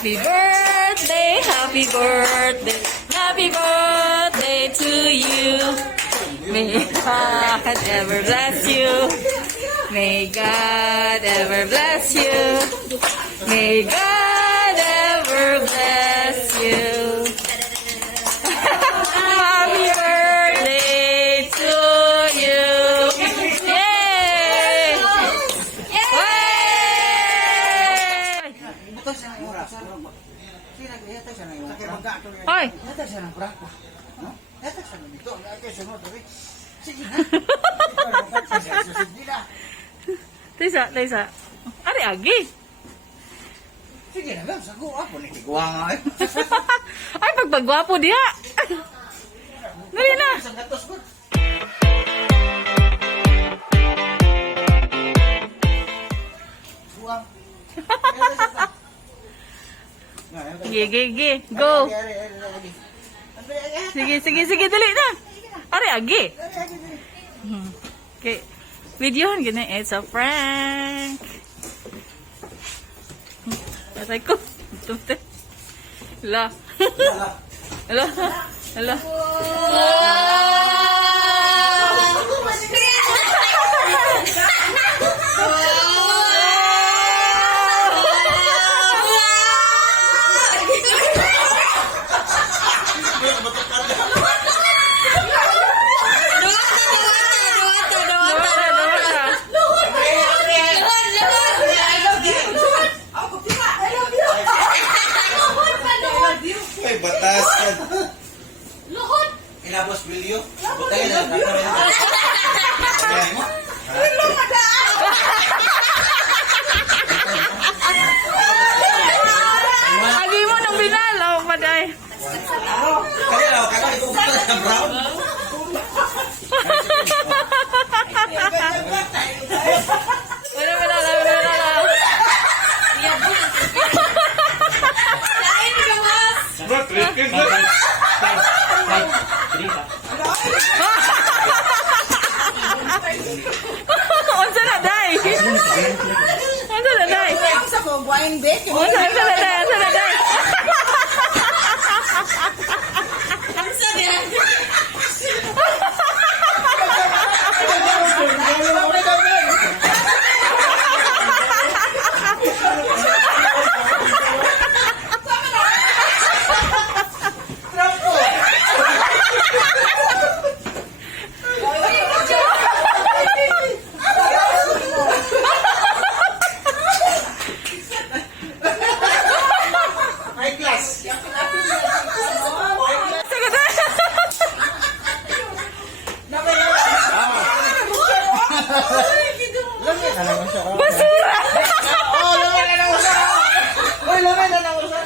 Happy birthday, happy birthday, happy birthday to you. May God ever bless you. May God ever bless you. May God ever bless you. Happy birthday to you. Yay! Hoy! Tisa. Ari agi. Sige na lang, sago ako. Nagigwa nga eh. Ay, pagpagwapo diha. Dali na. Isang gatos ko. Buwang. Gigi. Go. Sige, dali na. Ari agi. Okay. Videohan gini, it's a prank. Atay ko. Tumte. Hala. Ay, batas yan. Luhod! Inabos bilyo. Butay na. Kaya mo? Agi mo nang binalaw, paday. Kaya ako, kaya ito sa brown. Wala. Kain ka, mas! Unsa na day? Sa ko, buhayin bake. Unsa na day? Ang sabi yan. High class. Basura! Oh, laman na lang usa. Oy, laman na lang usa.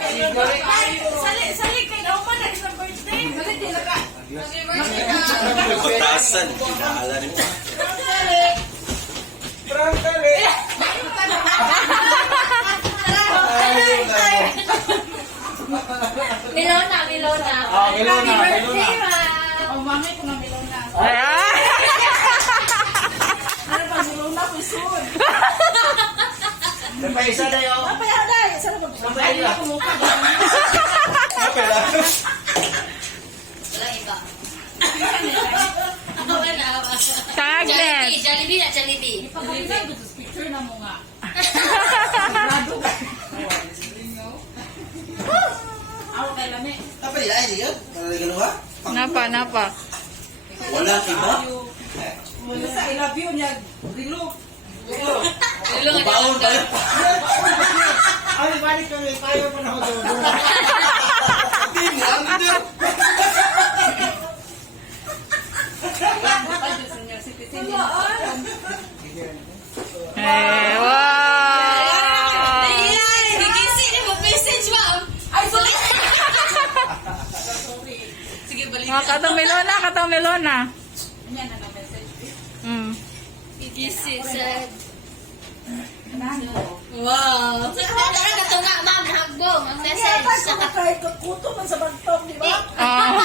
Sali kay daw man na isang birthday. Sali din ka. Batasan. Pinahala ni mo. Sali. Prangkali. Milona. Ah, Milona. Happy birthday, ma. Oh, mami ko na Milona. Ay! Ano ba Milona ko soon? May isa na yun. Apa ya dai? Sana mo. Sampai lah. Ako mo ka. Apa lah? Wala iba. Ako wala. Tagnet! Jollibee. Ipagalitan ko sa picture na mo nga. Ako kay lami. Apa dia ini ya? Kalau lagi luar? Napa? Wala iba. Mula sa I love you niya. Rilo. Baon tayo. Ay, balik kami. Tayo pa na ako doon. Hindi mo, ang doon. Eh, wow! Sige, balik. Katong melona. Yan ang message. Sad. Wow. Talaga ito nga, ma'am, nahagbong. Ang message sa Kahit kuto man sa bagtong, di ba? Ah.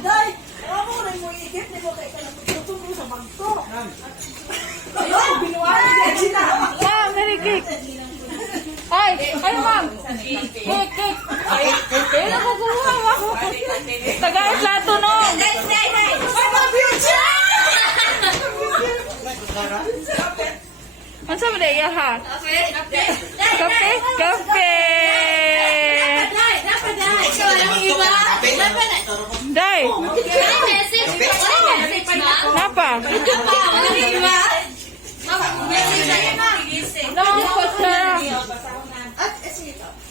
Day, ako rin mo igit, di mo kay kuto mo sa bagtong. Ayun, binuwari niya sila. Wow, very cake. Oh, Ay, ma'am. Cake. Kaya na kukuha mo. Tagay plato no. Ano sa mga iya ha? Kape. Day. Napa?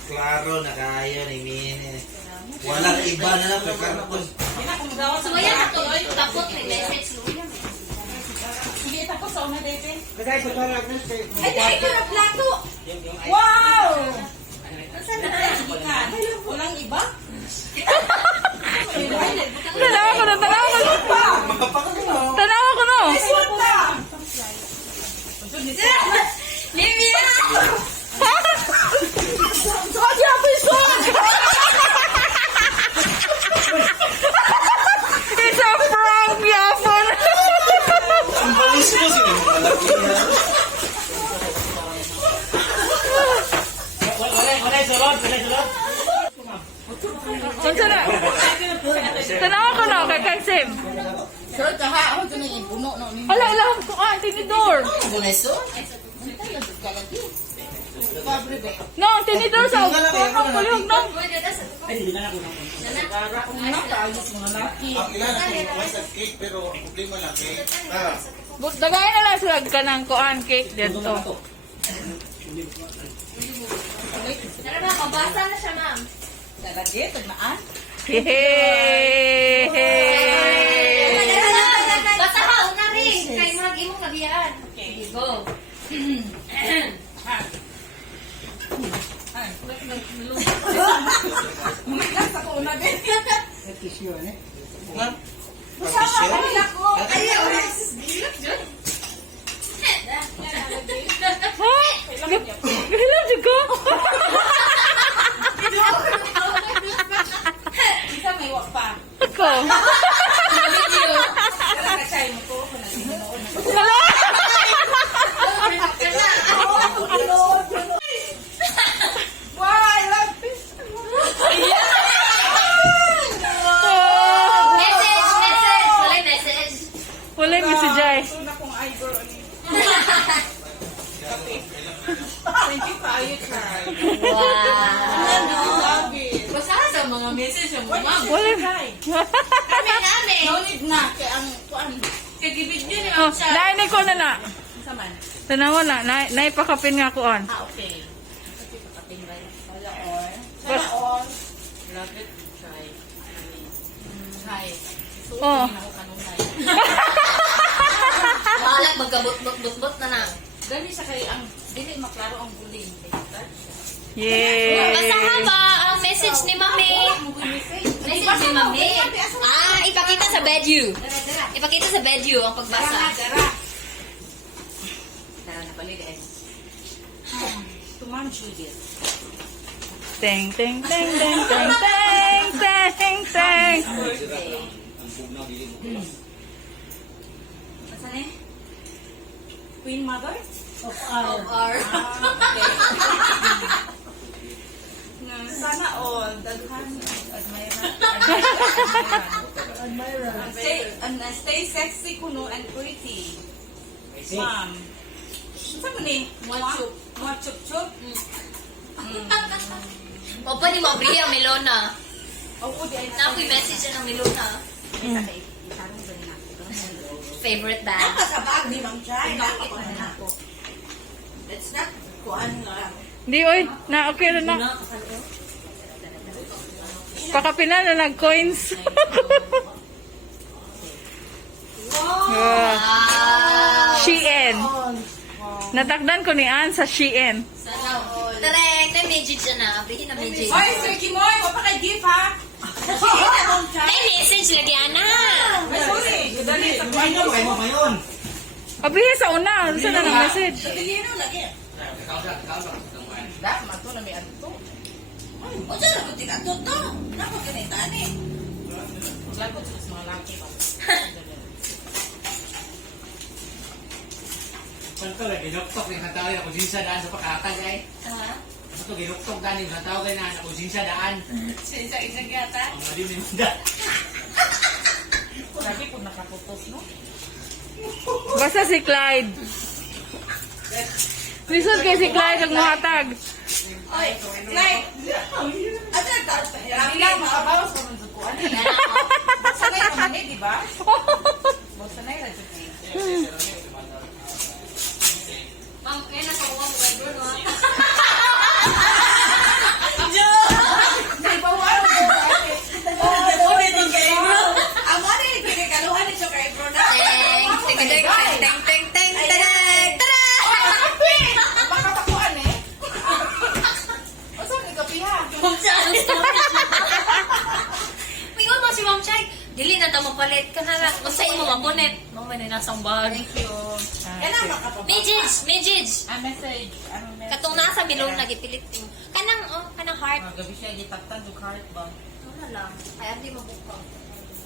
Klaro na kayo ni Mine. Walang iba na lang pagkarapon. Bagay ko tara agnes kay. Wow! Walang iba? Tanawa ko no. Tanawa ko no. Sulta! Kaya pa yung It's a prank, yapon. Ang balis mo sila mga laki na. Unsa na? Tanawa ko no kay Sim. Sir, kaha ako ito na ipuno no ni. Ala ko tinidor. Buneso? No, tinidor sa kulihog no. Ang ilan ako sa cake pero ang problema lang cake. Dagayan na lang sila kanang kuan cake dito. Mabasa na siya, ma'am. Lagi, tagmaan. Hehehe. Basta ka, una rin. Kay mag imong kabiyaan. Okay, go. Umigas ako una din. Nga? Masama ka nila ko. Ayaw, Gila juga. Isa may wak pa. Ako. Kasay mo ko. Wala. Why? Love this. Message. Wala message. Wala yung message. Una kong idol. Thank you kayo, Char. Wow. Love it. Basta sa mga message yung ma'am. Wala. Kami namin. No need na. Kaya ang kuan. Kagibid nyo ni Oh, ma'am siya. nainig ko na na. Saman. Tanawa na, naipakapin nga kuan. Okay. Wala all. But, Wala all. Love it. Try. Try. oh. Wala, magkabot-bot na na. Gani sa kay ang dili maklaro ang buling. Yay. Basta ka ba ang message ni mami? Message ni mami. Ipakita sa bedview. Ipakita sa bedview ang pagbasa. Tara na bali guys. To Ma'am Judith. Teng, teng, teng, teng, teng, teng, teng, teng. Asa ni? Queen Mother? Of our. Sana all. Daghan. Admira. Stay sexy kuno and pretty. Ma'am. Saan mo ni? Mga chup-chup? O pa ni Mabriya Melona. Oo, di ay Napoy message ng Melona. Favorite band. sa bag ni Ma'am Chay. Bakit na ako? Let's not kuhan lang. Di, oy. Na, okay na na. Pakapina na nag-coins. Wow. Shein. Natakdan ko ni Ann sa Shein. Sana all. Tarek, may message siya na. Abrihin na message. Hoy, Sir Kimoy, wala pa kay gift ha? May message lagi, Ana. Ay, sorry. Dali sa kuhan Ano kayo mo ngayon? Abihe sa una. Saan na ng message? Dak, mato na may ato. O, dyan ako tinato to. Naku, kinitaan eh. Lagot sa mga laki pa. Kanto lagi doktok ning hatari ako din sa daan sa pakakay ay. Ha? ito, ginuktog galing sa tao kayo na nakusin siya daan. Isang gata. Ang mali minda. Sabi ko nakaputos, no? Basta si Clyde. Lisod kay si Clyde ang muhatag. Oy, Clyde! Ano yung tao sa hirap? Hindi lang makabawas ko ng zukuan. Basta na yung kamali, di ba? Basta na yung zukuan. Ma'am, kaya nasa uwa mo kayo doon, ha? May bawal mo ba? Oh, itong kay bro. Ang mga rin, pinagaluhan ito kay bro na. Teng, teng, teng, teng, teng, teng, teng, tara! Makatakuan eh. O saan ni kapiha? Mingon mo si Ma'am Chay. Dili na ito mapalit ka na. Masay mo makunet. Mama na nasang bag. Thank you. Kailan makapababa? Mejage! A message. Ano message? Katong nasa bilog na gipilit mo. Kanang heart. Gabi siya gitaktan do heart ba? Ano lang. Ay, hindi mabukang.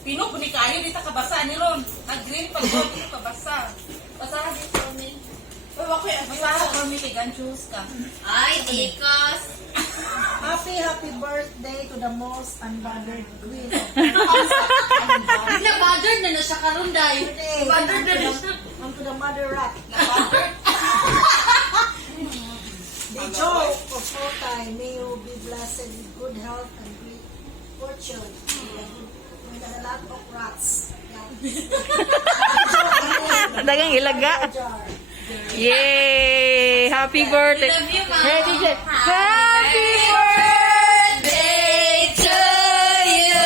Pino ni kayo dito kabasa ni Ron. Nag-green pa ko dito kabasa. Basahan din for me. Uy, wako yan. Basahan for me kay Ganchus ka. Ay, Dikos. Happy birthday to the most unbothered queen. Nag-bothered na siya karon dahil. Bothered na siya. And to the mother rat. Nabater. The joy of all time, may you be blessed with good health and great fortune. With a lot of rats. Dagang ilaga. Jar. Yay! Happy birthday. Love you, Mom. Hey, DJ. Happy birthday to you.